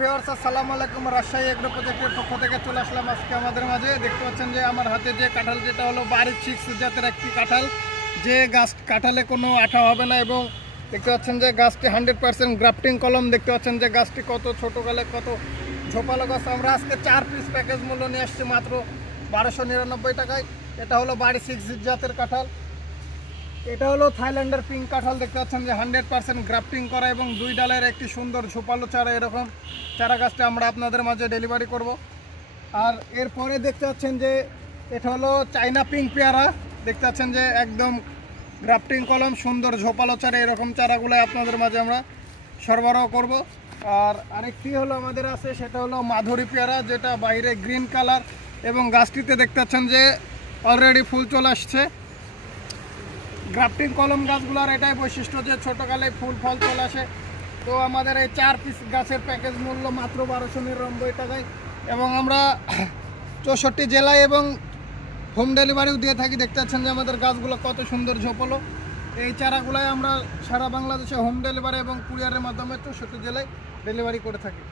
Viewers আসসালামু আলাইকুম। Rajshahi agro প্রজেক্টের পক্ষ থেকে চলে আসলাম আজকে আমাদের মাঝে। দেখতে পাচ্ছেন যে আমার হাতে যে কাঁঠাল, যেটা হলো বাড়ির 6 জাতের একটি কাঁঠাল, যে গাছ কাঁঠালে কোনো আঠা হবে না। এবং দেখতে পাচ্ছেন যে গাছটি 100% গ্রাফটিং কলম। দেখতে পাচ্ছেন যে গাছটি কত ছোটোকালে কত ঝোপালো গাছ। আমরা আজকে 4 পিস প্যাকেজ মূল্য নিয়ে আসছি মাত্র 1299 টাকায়। এটা হলো বাড়ি 6 জাতের কাঁঠাল। এটা হলো থাইল্যান্ডের পিঙ্ক কাঁঠাল। দেখতে পাচ্ছেন যে 100% গ্রাফটিং করা এবং 2 ডালের একটি সুন্দর ঝোপালো চারা। এরকম চারা গাছটা আমরা আপনাদের মাঝে ডেলিভারি করব। আর এরপরে দেখতে পাচ্ছেন যে এটা হলো চাইনা পিঙ্ক পেয়ারা। দেখতে পাচ্ছেন যে একদম গ্রাফটিং কলম, সুন্দর ঝোপালো চারা। এরকম চারাগুলো আপনাদের মাঝে আমরা সরবরাহ করব। আর আরেকটি হলো আমাদের আছে, সেটা হলো মাধুরী পেয়ারা, যেটা বাইরে গ্রিন কালার এবং গাছটিতে দেখতে পাচ্ছেন যে অলরেডি ফুল চলে আসছে। গ্রাফটিং কলম গাছগুলোর এটাই বৈশিষ্ট্য যে ছোটোকালে ফুল ফল চলে আসে। তো আমাদের এই 4 পিস গাছের প্যাকেজ মূল্য মাত্র 1299 টাকায় এবং আমরা 64 জেলায় এবং হোম ডেলিভারিও দিয়ে থাকি। দেখতে পাচ্ছেন যে আমাদের গাছগুলো কত সুন্দর ঝোপালো। এই চারাগুলাই আমরা সারা বাংলাদেশে হোম ডেলিভারি এবং কুরিয়ারের মাধ্যমে 64 জেলায় ডেলিভারি করে থাকি।